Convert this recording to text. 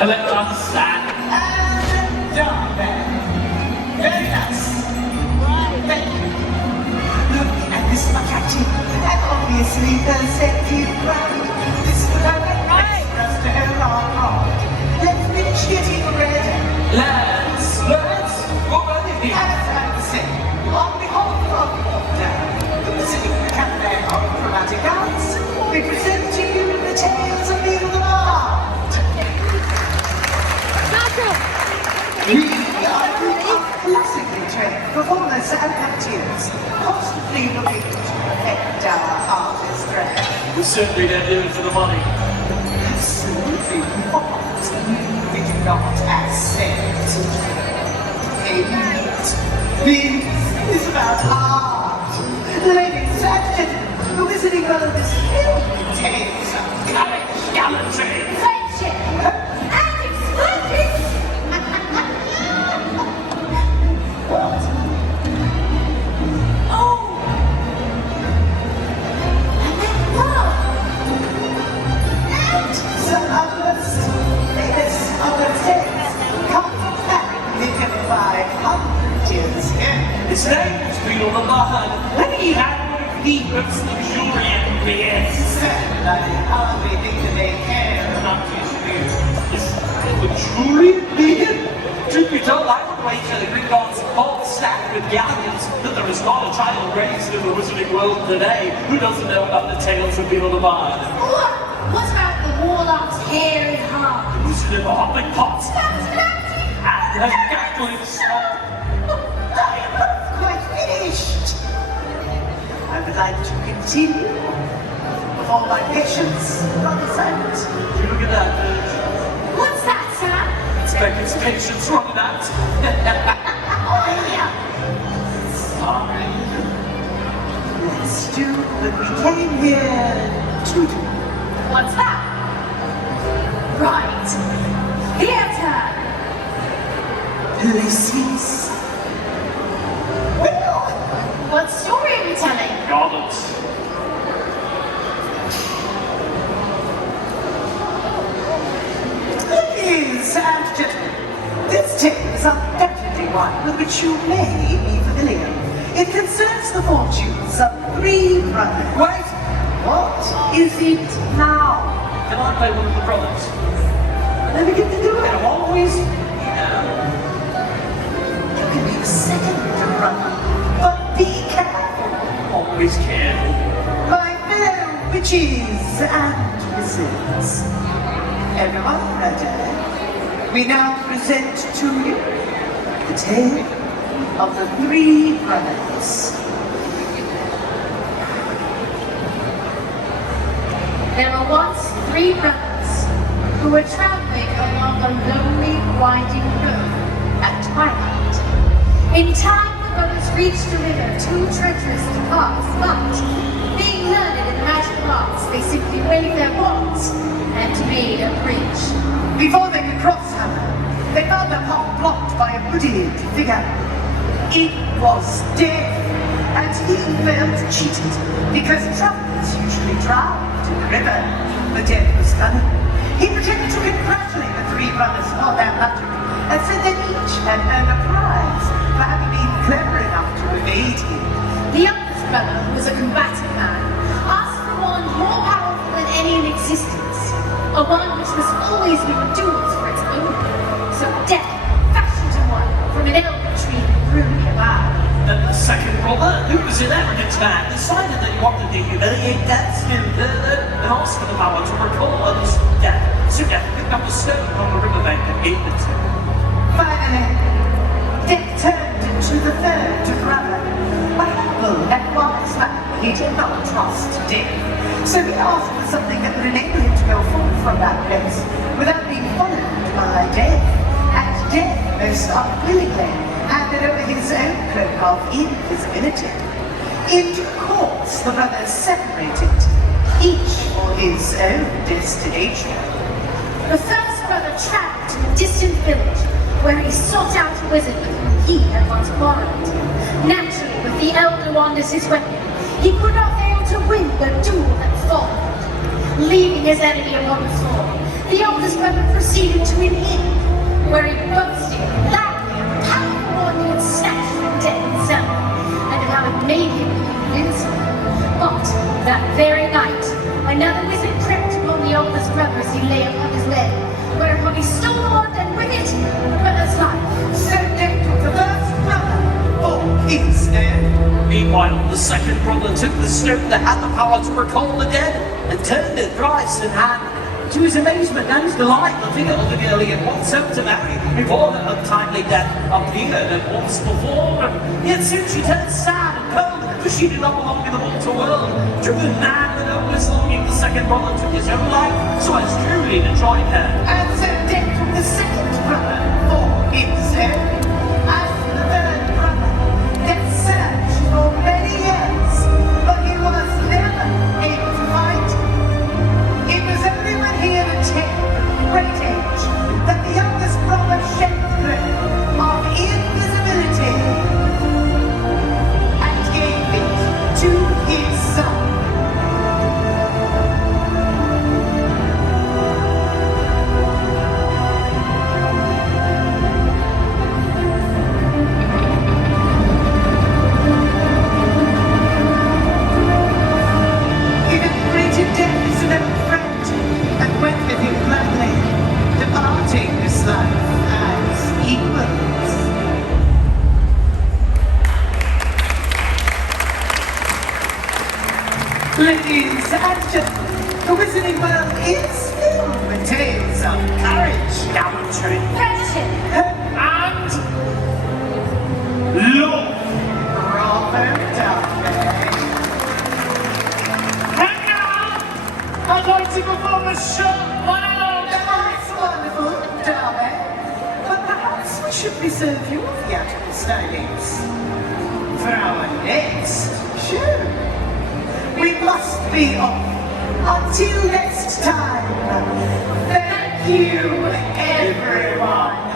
And let them understand. And down there. Very nice. Thank you. Look at this macaque. And obviously the scented brand. This is the direct express to her long. Let's finish getting ready. Let's. What will it be? As I say, on behalf of the order, the Pacific Cafe of Chromatic Arts, we present to you the tales of Beedle the Bard. We are a group of classically trained performers and actors, constantly looking to perfect our artistry. We certainly don't do it for the money. Absolutely not. We do not accept payment. This is about art. Ladies and gentlemen, the Wizarding World is filled with tales of courage, gallantry, Friendship and explosives! What? Oh! And then love! And Some others, famous other tales, come back within 500 years here. His name is Beedle the Bard. When he had one of the most luxuriant beers. I hardly think that they care about his views. Luxuriant beer? Truth be told, I would wager the Greek gods all stacked with galleons that there is not a child raised in the wizarding world today who doesn't know about the tales of Beedle the Bard. what about the warlock's hair and heart? The wizard in the hopping pot That's and the gaggling snot. I am not quite finished. I would like to continue with all my patience runs out. Look at that, bitch. What's that, Sam? Expect his patience running out. Oh, yeah. Sorry. Let's do what we came here to do. What's that? Right. Theater! Ulysses. Well, What story are we telling? Got it. ladies and gentlemen, this tale is undoubtedly one with which you may be familiar. It concerns the fortunes of three brothers. Wait! What is it now? Can I play one of the brothers? I never get to do it. I'm always, you know. You can be the second brother, but be careful. Always careful. My fellow witches and wizards. Everyone ready? We now present to you the tale of the three brothers. There were once three brothers who were traveling along a lonely, winding road at twilight. In time, the brothers reached a river too treacherous to pass, but being learned in magical arts, they simply waved their wands and made a bridge. Before they could cross, however, they found their path blocked by a hooded figure. It was Death, and he felt cheated because travelers usually drowned in the river. But Death was cunning. He pretended to congratulate the three brothers on their magic and said that each had earned a prize for having been clever enough to evade him. The youngest brother, who was a combative man, asked for one more powerful than any in existence, a one which was always with duels for its owner. So Death fashioned him one from an elder tree that grew nearby. And the second brother, who was an arrogant man, decided that he wanted to humiliate Death's further and asked for the power to recall others from death. So Death picked up a stone on the riverbank and gave it to him. Finally, Death turned into the third brother. A humble and wise man, he did not trust Death. So he asked for something that would enable him to go forth from that place without being followed by Death. And Death most unwillingly handed over his own cloak of invisibility. In due course, the brothers separated, each for his own destination. The first brother traveled to a distant village where he sought out a wizard with whom he had once quarreled. Naturally, with the elder wand as his weapon, he could not fail to win the duel that followed. Leaving his enemy upon the floor, the oldest brother proceeded to an inn, where he boasted loudly of powerful one he had snatched from death himself, and of how it made him invincible. But that very night, another wizard crept upon the oldest brother as he lay upon his bed, whereupon he stole the wand and with it the brother's life. So death took the first brother for his death. Meanwhile, the second brother took the stone that had the power to recall the dead and turned it thrice in hand. To his amazement and his delight, the figure of the girl he had once hoped to marry before her untimely death appeared at once before him. Yet soon she turned sad and cold, for she did not belong in the mortal world. Driven mad with hopeless longing, the second brother took his own life, so as truly to join her. And so death took the second brother for his death. As for the third brother, death searched for many years, but he was never able to find him. It was only when he had attained great age that the youngest brother shed the thread of invisibility and gave it to his son. He had greeted death as an old friend and went with him gladly, departing this life as equals. Ladies and gentlemen, the Wizarding World is filled with tales of courage, gallantry, Friendship! and love. Rather darling. And now, I'd like to perform a short monologue. That's wonderful, darling. But perhaps we should reserve your theatrical stylings for our next show. We must be off. Until next time. Thank you, everyone.